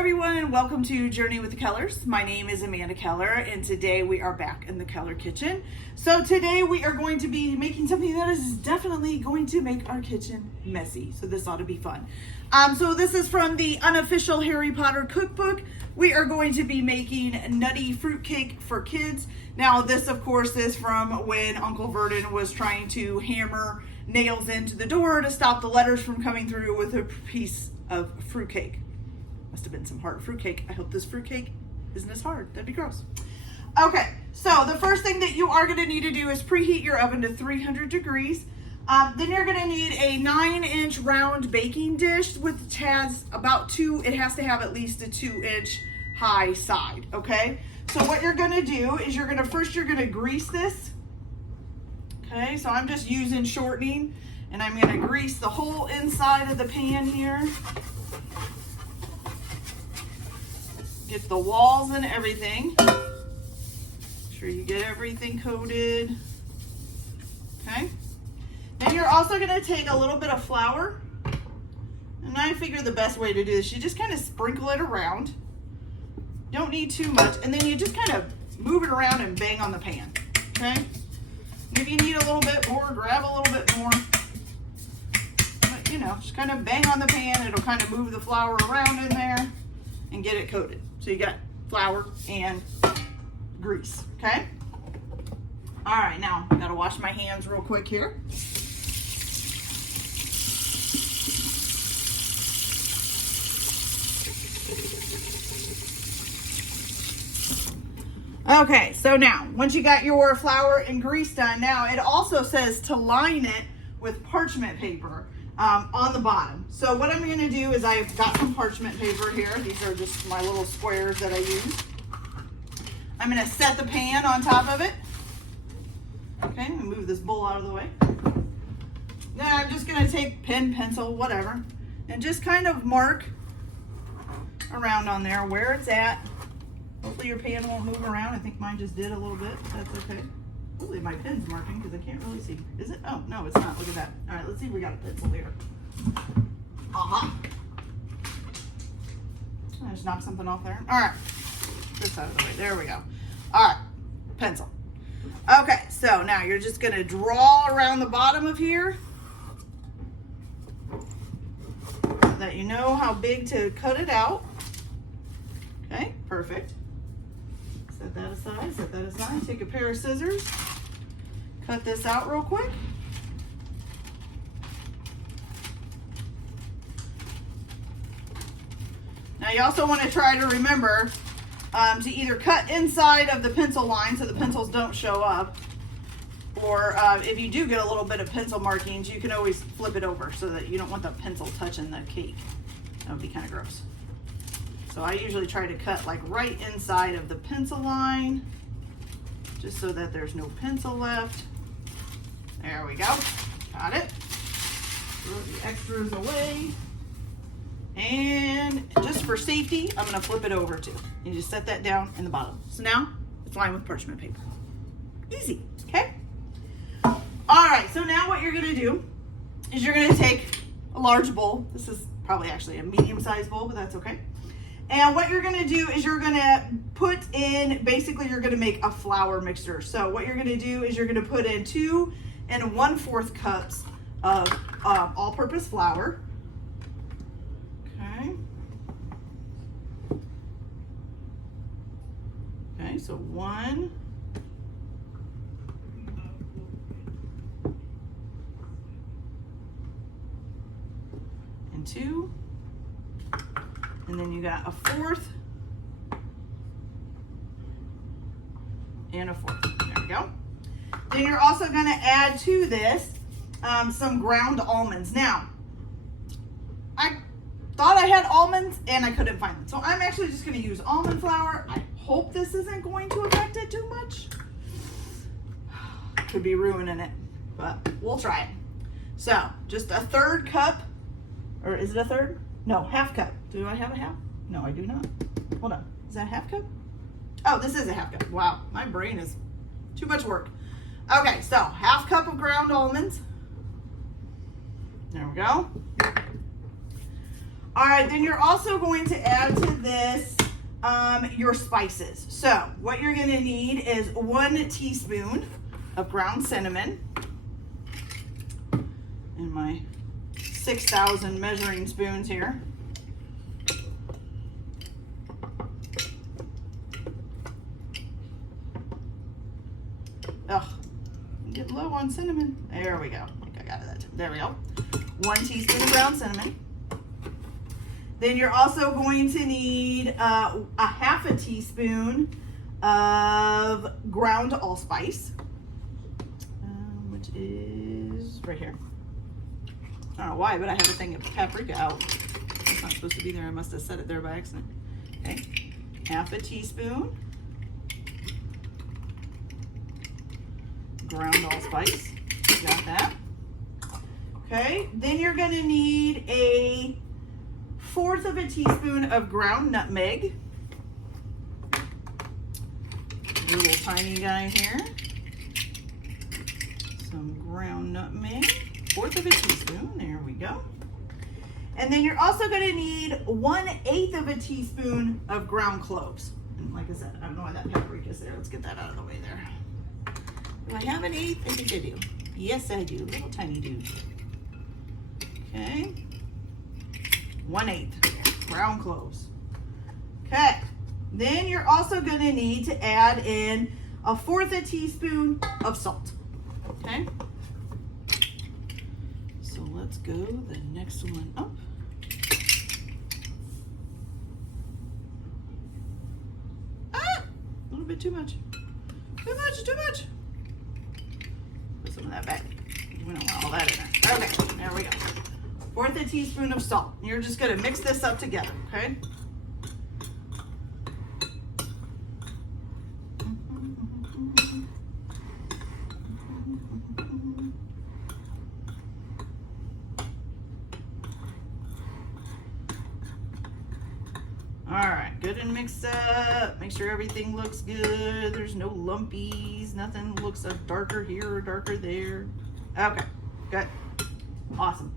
everyone, and welcome to Journey with the Kellers. My name is Amanda Keller, and today we are back in the Keller kitchen. So today we are going to be making something that is definitely going to make our kitchen messy. So this ought to be fun. So this is from the unofficial Harry Potter cookbook. We are going to be making Nutty fruitcake for kids. Now this, of course, is from when Uncle Vernon was trying to hammer nails into the door to stop the letters from coming through with a piece of fruitcake. Must have been some hard fruitcake. I hope this fruitcake isn't as hard. That'd be gross. Okay, so the first thing that you are going to need to do is preheat your oven to 300 degrees. Then you're going to need a 9-inch round baking dish with has about it has to have at least a 2-inch high side, okay? So what you're going to do is you're going to grease this. Okay, so I'm just using shortening, and I'm going to grease the whole inside of the pan here. Get the walls and everything. Make sure you get everything coated. Okay. Then you're also going to take a little bit of flour. And I figure the best way to do this, you just kind of sprinkle it around. Don't need too much. And then you just kind of move it around and bang on the pan. Okay. And if you need a little bit more, grab a little bit more. But, you know, just kind of bang on the pan. It'll kind of move the flour around in there and get it coated. So you got flour and grease, okay? All right, now I gotta wash my hands real quick here. Okay, so now, once you got your flour and grease done, now it also says to line it with parchment paper on the bottom. So what I'm gonna do is I've got some parchment paper here. These are just my little squares that I use. I'm gonna set the pan on top of it. Okay, I'm gonna move this bowl out of the way. Then I'm just gonna take pen, pencil, whatever, and just kind of mark around on there where it's at. Hopefully your pan won't move around. I think mine just did a little bit. That's okay. Hopefully my pen's marking because I can't really see. Is it? Oh, no, it's not. Look at that. All right, let's see if we got a pencil here. Aha. I just knocked something off there. All right. This out of the way. There we go. All right. Pencil. Okay, so now you're just going to draw around the bottom of here so that you know how big to cut it out. Okay, perfect. Set that aside, set that aside. Take a pair of scissors. Cut this out real quick. Now you also want to try to remember to either cut inside of the pencil line so the pencils don't show up, or if you do get a little bit of pencil markings, you can always flip it over so that you don't want the pencil touching the cake. That would be kind of gross. So I usually try to cut like right inside of the pencil line, just so that there's no pencil left. There we go. Got it. Throw the extras away. And just for safety, I'm going to flip it over too. You just set that down in the bottom. So now it's lined with parchment paper. Easy, okay? All right, so now what you're going to do is you're going to take a large bowl. This is probably actually a medium-sized bowl, but that's okay. And what you're gonna do is you're gonna put in, basically you're gonna make a flour mixture. So what you're gonna do is you're gonna put in 2 1/4 cups of all-purpose flour. Okay. Okay, so 1. And 2. And then you got a 1/4 and a 1/4. There we go. Then you're also going to add to this some ground almonds. Now, I thought I had almonds and I couldn't find them. So I'm actually just going to use almond flour. I hope this isn't going to affect it too much. Could be ruining it, but we'll try it. So just a 1/3 cup, or is it a 1/3? No, 1/2 cup. Do I have a half? No, I do not. Hold on. Is that a 1/2 cup? Oh, this is a 1/2 cup. Wow, my brain is too much work. Okay, so 1/2 cup of ground almonds. There we go. All right, then you're also going to add to this your spices. So what you're gonna need is 1 teaspoon of ground cinnamon and my 6,000 measuring spoons here. Ugh, I'm getting low on cinnamon. There we go. I think I got it. There we go. 1 teaspoon of ground cinnamon. Then you're also going to need a 1/2 teaspoon of ground allspice, which is right here. I don't know why, but I have a thing of paprika out. It's not supposed to be there. I must have set it there by accident. Okay, 1/2 teaspoon ground allspice. You got that? Okay, then you're going to need a 1/4 teaspoon of ground nutmeg. Little tiny guy here. Some ground nutmeg. 1/4 teaspoon. There we go. And then you're also going to need 1/8 teaspoon of ground cloves. And like I said, I don't know why that paprika is there. Let's get that out of the way there. Do I have an 1/8? I think I do. Yes, I do. Little tiny dude. Okay. 1/8 ground cloves. Okay. Then you're also going to need to add in a 1/4 teaspoon of salt. Okay. So let's go the next one up. Ah! A little bit too much. Too much, too much. Put some of that back. We don't want all that in there. Okay, there we go. 1/4 teaspoon of salt. You're just going to mix this up together, okay? All right, good and mixed up. Make sure everything looks good. There's no lumpies. Nothing looks darker here or darker there. Okay, good. Awesome.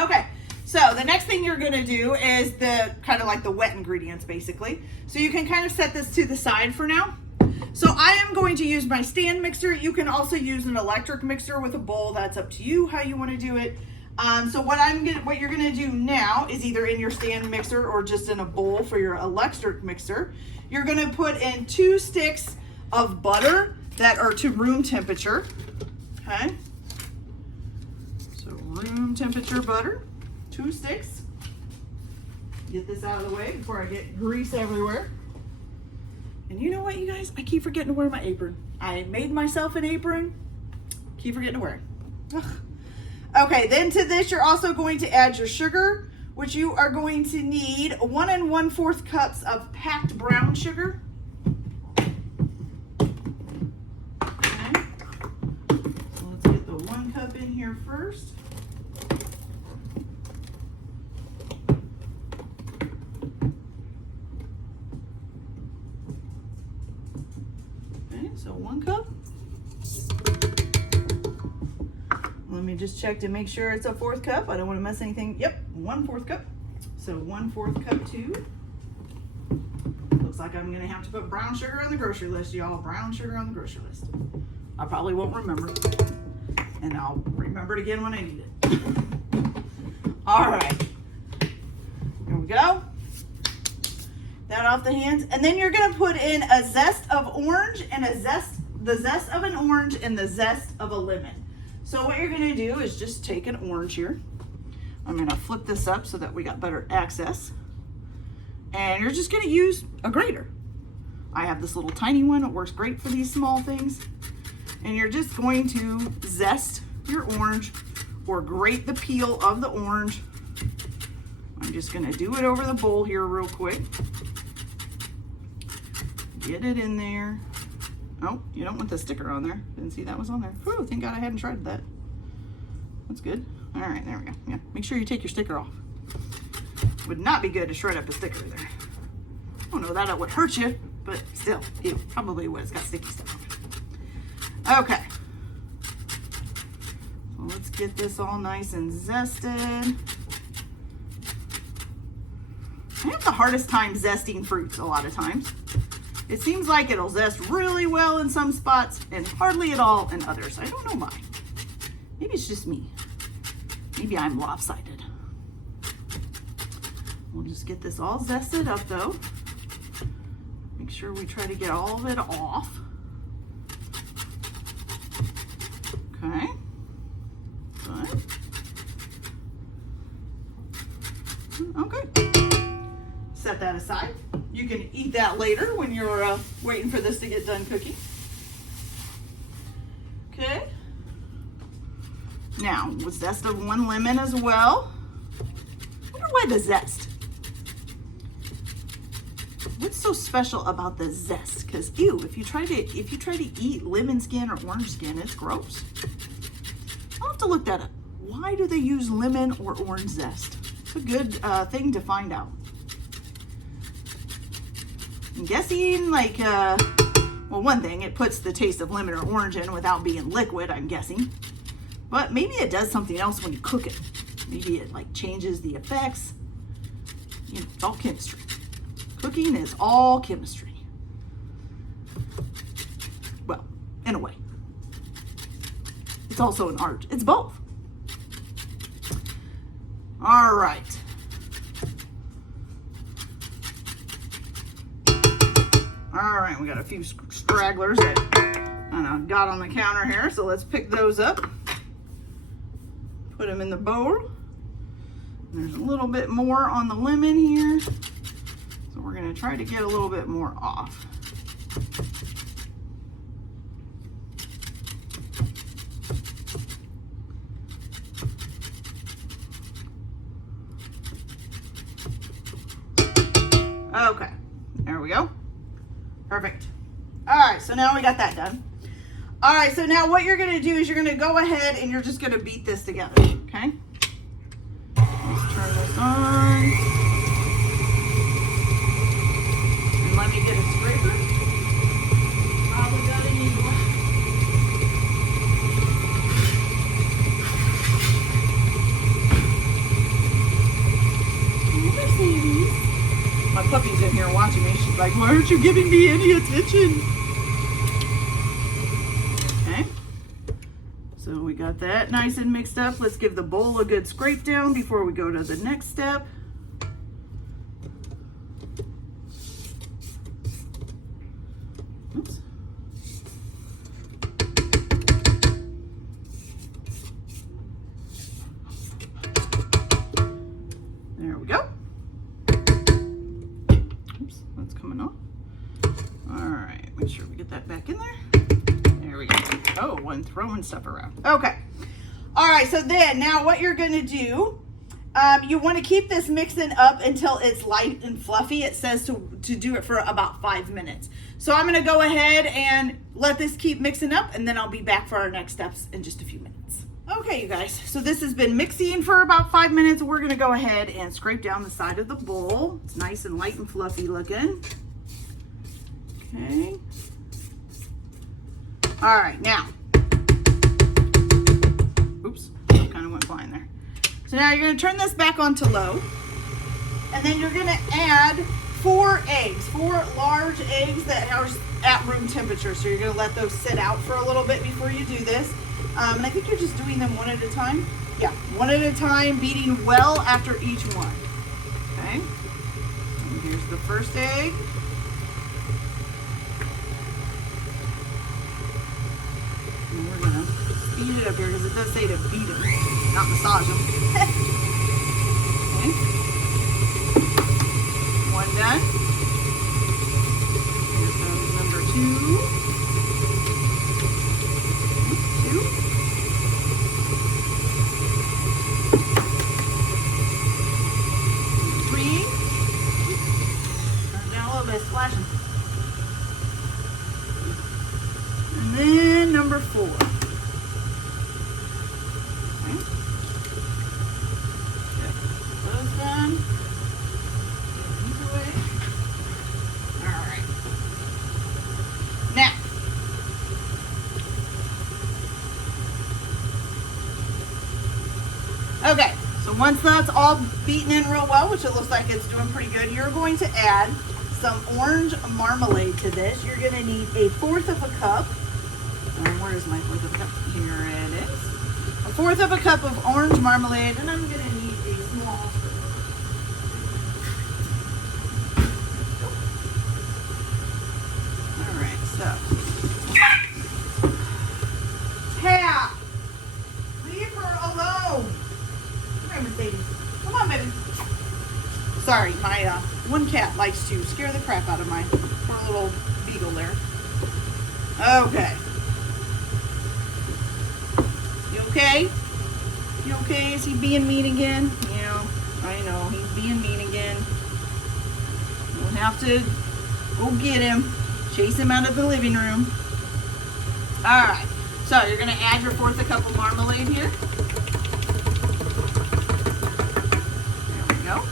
Okay, so the next thing you're gonna do is the kind of like the wet ingredients basically. So you can kind of set this to the side for now. So I am going to use my stand mixer. You can also use an electric mixer with a bowl. That's up to you how you want to do it. So what you're gonna do now is either in your stand mixer or just in a bowl for your electric mixer. You're gonna put in 2 sticks of butter that are to room temperature. Okay. Room temperature butter, 2 sticks. Get this out of the way before I get grease everywhere. And you know what, you guys? I keep forgetting to wear my apron. I made myself an apron. Keep forgetting to wear it. Ugh. Okay, then to this, you're also going to add your sugar, which you are going to need 1 1/4 cups of packed brown sugar. Okay. So let's get the 1 cup in here first. So 1 cup. Let me just check to make sure it's a 1/4 cup. I don't want to mess anything. Yep, 1/4 cup. So 1/4 cup too. Looks like I'm gonna have to put brown sugar on the grocery list, y'all. Brown sugar on the grocery list. I probably won't remember, and I'll remember it again when I need it. All right, here we go. That off the hands, and then you're gonna put in a zest of orange and the zest of an orange and the zest of a lemon. So what you're gonna do is just take an orange here. I'm gonna flip this up so that we got better access. And you're just gonna use a grater. I have this little tiny one. It works great for these small things. And you're just going to zest your orange or grate the peel of the orange. I'm just gonna do it over the bowl here real quick. Get it in there. Oh, you don't want the sticker on there. Didn't see that was on there. Whew, thank God I hadn't shredded that. That's good. All right, there we go. Yeah, make sure you take your sticker off. Would not be good to shred up a sticker there. I don't know that it would hurt you, but still, it probably would. It's got sticky stuff on it. Okay. So let's get this all nice and zested. I have the hardest time zesting fruits a lot of times. It seems like it'll zest really well in some spots and hardly at all in others. I don't know why. Maybe it's just me. Maybe I'm lopsided. We'll just get this all zested up though. Make sure we try to get all of it off. Okay. Good. Okay. Set that aside. You can eat that later when you're waiting for this to get done cooking. Okay. Now, with zest of 1 lemon as well. I wonder why the zest? What's so special about the zest? Because ew, if you try to eat lemon skin or orange skin, it's gross. I'll have to look that up. Why do they use lemon or orange zest? It's a good thing to find out. I'm guessing like, well, one thing, it puts the taste of lemon or orange in without being liquid, I'm guessing. But maybe it does something else when you cook it. Maybe it like changes the effects. You know, it's all chemistry. Cooking is all chemistry. Well, in a way. It's also an art. It's both. All right. All right, we got a few stragglers that I got on the counter here, so let's pick those up. Put them in the bowl. There's a little bit more on the lemon here, so we're gonna try to get a little bit more off. Okay, there we go. Perfect. All right, so now we got that done. All right, so now what you're gonna do is you're gonna go ahead and you're just gonna beat this together, okay? Let's turn this on. And let me get a scraper. Probably gonna need one. My puppy's in here watching me. She's like, why aren't you giving me any attention? Okay. So we got that nice and mixed up. Let's give the bowl a good scrape down before we go to the next step. Oops. There we go. That's coming off. All right, make sure we get that back in there. There we go. Oh, one throwing stuff around. Okay. All right, so then now what you're gonna do, you wanna keep this mixing up until it's light and fluffy. It says to do it for about 5 minutes. So I'm gonna go ahead and let this keep mixing up, and then I'll be back for our next steps in just a few minutes. Okay, you guys, so this has been mixing for about 5 minutes. We're gonna go ahead and scrape down the side of the bowl. It's nice and light and fluffy looking. Okay. All right, now. Oops, kind of went flying there. So now you're gonna turn this back onto low, and then you're gonna add 4 eggs, 4 large eggs that are at room temperature. So you're gonna let those sit out for a little bit before you do this. And I think you're just doing them one at a time. Yeah, one at a time, beating well after each one. Okay, and here's the first egg. And we're gonna speed it up here because it does say to beat them, not massage them. Okay, one done. Here comes number 2. 3. Turn down a little bit, splashing. And then number 4. Okay. Get those done. Get these away. All right. Now. Okay, so So once that's all beaten in real well, which it looks like it's doing pretty good, you're going to add some orange marmalade to this. You're going to need 1/4 of a cup. Where is my 1/4 of a cup? Here it is. 1/4 of a cup of orange marmalade, and I'm going to need a small spoon. All right, so tap. Leave her alone. Come here, Mercedes. Come on, baby. Sorry, my one cat likes to scare the crap out of my poor little beagle there. Okay. You okay? You okay? Is he being mean again? Yeah, I know. He's being mean again. We'll have to go get him. Chase him out of the living room. All right. So you're going to add your 1/4 cup of marmalade here. There we go.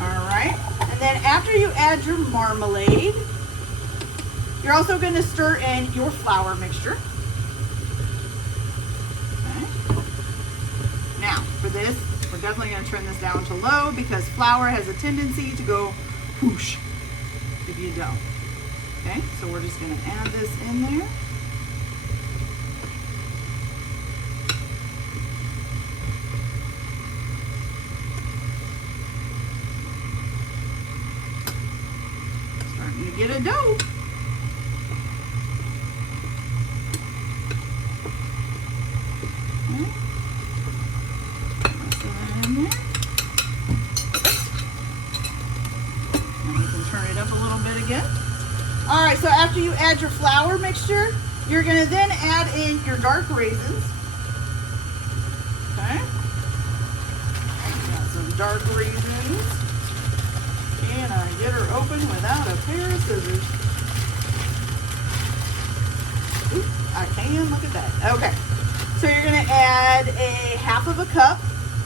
All right. And then after you add your marmalade, you're also going to stir in your flour mixture. Okay. Now, for this, we're definitely going to turn this down to low because flour has a tendency to go whoosh if you don't. Okay, so we're just going to add this in there. Starting to get a dough. Okay. Throw that in there. And we can turn it up a little bit again. All right, so after you add your flour mixture, you're going to then add in your dark raisins. Okay. Got some dark raisins. Can I get her open without a pair of scissors? Oop, I can, look at that. Okay, so you're going to add 1/2 of a cup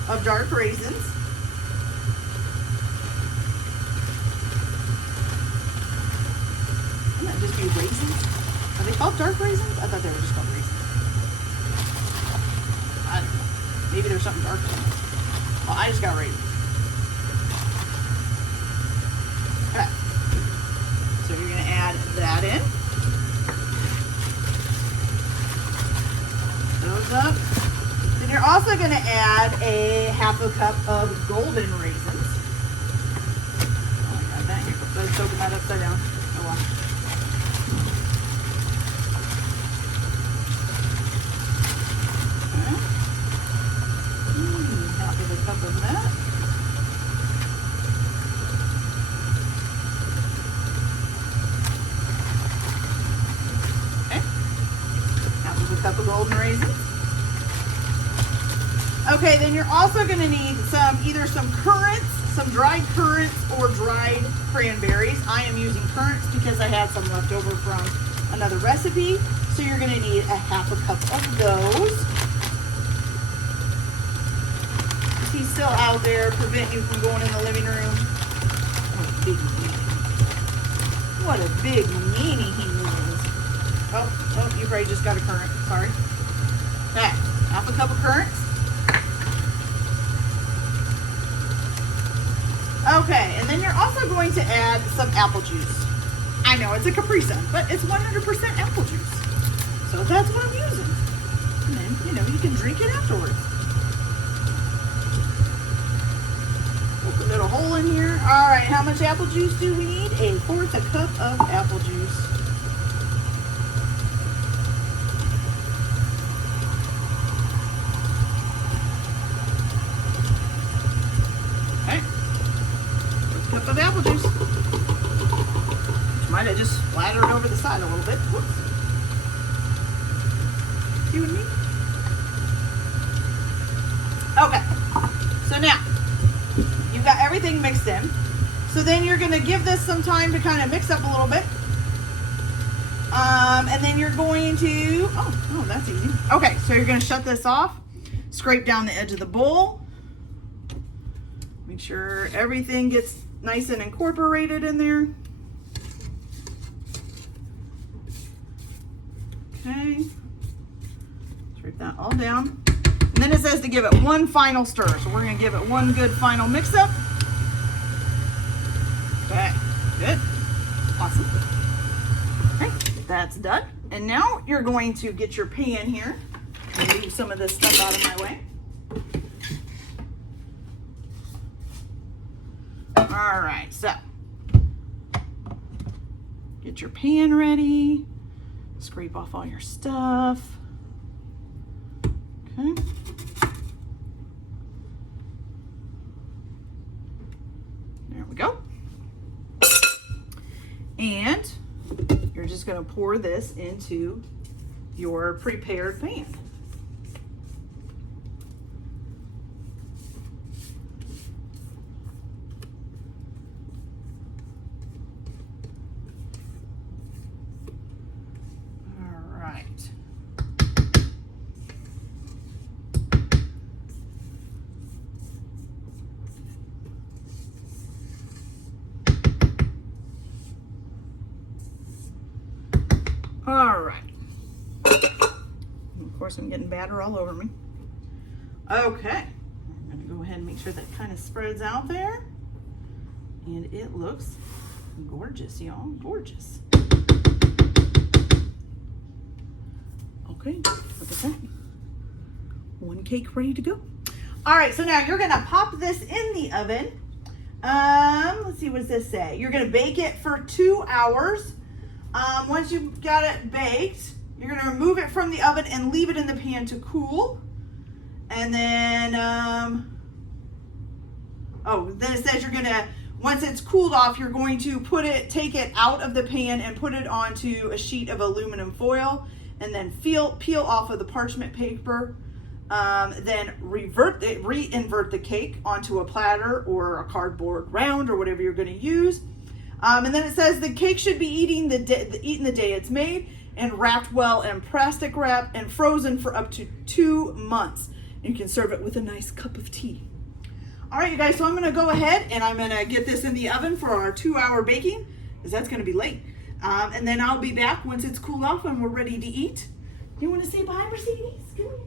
of dark raisins. Wouldn't that just be raisins? Are they called dark raisins? I thought they were just called raisins. I don't know. Maybe there's something darker in it. Well, I just got raisins. Okay. So you're going to add that in. Those up. Then you're also going to add 1/2 a cup of golden raisins. Oh, I got that here. So let's open that upside down. Oh, well. Okay. 1/2 of a cup of that. Okay. 1/2 of a cup of golden raisins. Okay, then you're also going to need either some currants, some dried currants, or dried cranberries. I am using currants because I had some left over from another recipe. So you're going to need 1/2 a cup of those. Is he still out there preventing you from going in the living room? What a big meanie he is. Oh, you probably just got a currant. Sorry. Okay, 1/2 a cup of currants. Okay, and then you're also going to add some apple juice. I know it's a Capri Sun, but it's 100% apple juice. So that's what I'm using. And then, you can drink it afterwards. Open a little hole in here. All right, how much apple juice do we need? 1/4 a cup of apple juice. Cup of apple juice. Might have just splattered over the side a little bit. Whoops. You and me. Okay. So now you've got everything mixed in. So then you're going to give this some time to kind of mix up a little bit. And then you're going to, oh, that's easy. Okay, so you're going to shut this off. Scrape down the edge of the bowl. Make sure everything gets nice and incorporated in there. Okay. Scrape that all down. And then it says to give it one final stir. So we're gonna give it one good final mix up. Okay, good, awesome. Okay, that's done. And now you're going to get your pan here and move some of this stuff out of my way. All right, so get your pan ready. Scrape off all your stuff. Okay. There we go. And you're just going to pour this into your prepared pan. All right. All right. Of course, I'm getting batter all over me. Okay. I'm going to go ahead and make sure that kind of spreads out there. And it looks gorgeous, y'all. Gorgeous. Okay, look at that. One cake ready to go. All right, so now you're going to pop this in the oven. Let's see, what does this say? You're going to bake it for 2 hours. Once you've got it baked, you're going to remove it from the oven and leave it in the pan to cool. And then, then it says you're going to, once it's cooled off, you're going to take it out of the pan and put it onto a sheet of aluminum foil and then peel off of the parchment paper. Then reinvert the cake onto a platter or a cardboard round or whatever you're going to use. And then it says the cake should be eaten the day it's made and wrapped well in plastic wrap and frozen for up to 2 months. And you can serve it with a nice cup of tea. All right, you guys, so I'm going to go ahead and I'm going to get this in the oven for our 2-hour baking because that's going to be late. And then I'll be back once it's cooled off and we're ready to eat. You want to say bye, Mercedes? Come here.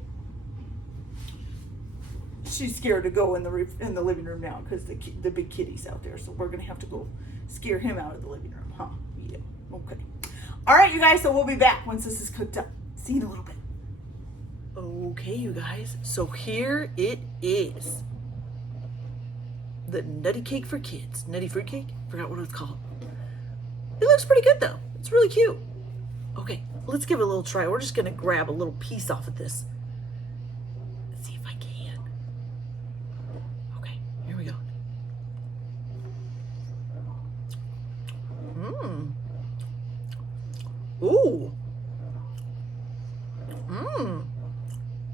She's scared to go in the living room now because the big kitty's out there. So we're going to have to go scare him out of the living room, huh? Yeah, okay. All right, you guys, so we'll be back once this is cooked up. See you in a little bit. Okay, you guys, so here it is. The Nutty cake for kids. Nutty fruitcake? Forgot what it's called. It looks pretty good, though. It's really cute. Okay, let's give it a little try. We're just going to grab a little piece off of this. Let's see if I can. Okay, here we go. Ooh.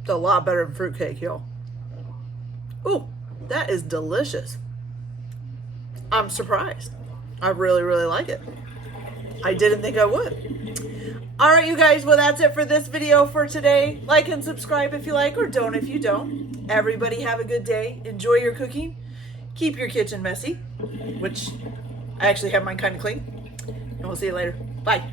It's a lot better than fruitcake, y'all. Ooh, that is delicious. I'm surprised. I really, really like it. I didn't think I would. All right, you guys, well, that's it for this video for today. Like and subscribe if you like, or don't if you don't. Everybody have a good day. Enjoy your cooking. Keep your kitchen messy, which I actually have mine kind of clean. And we'll see you later. Bye.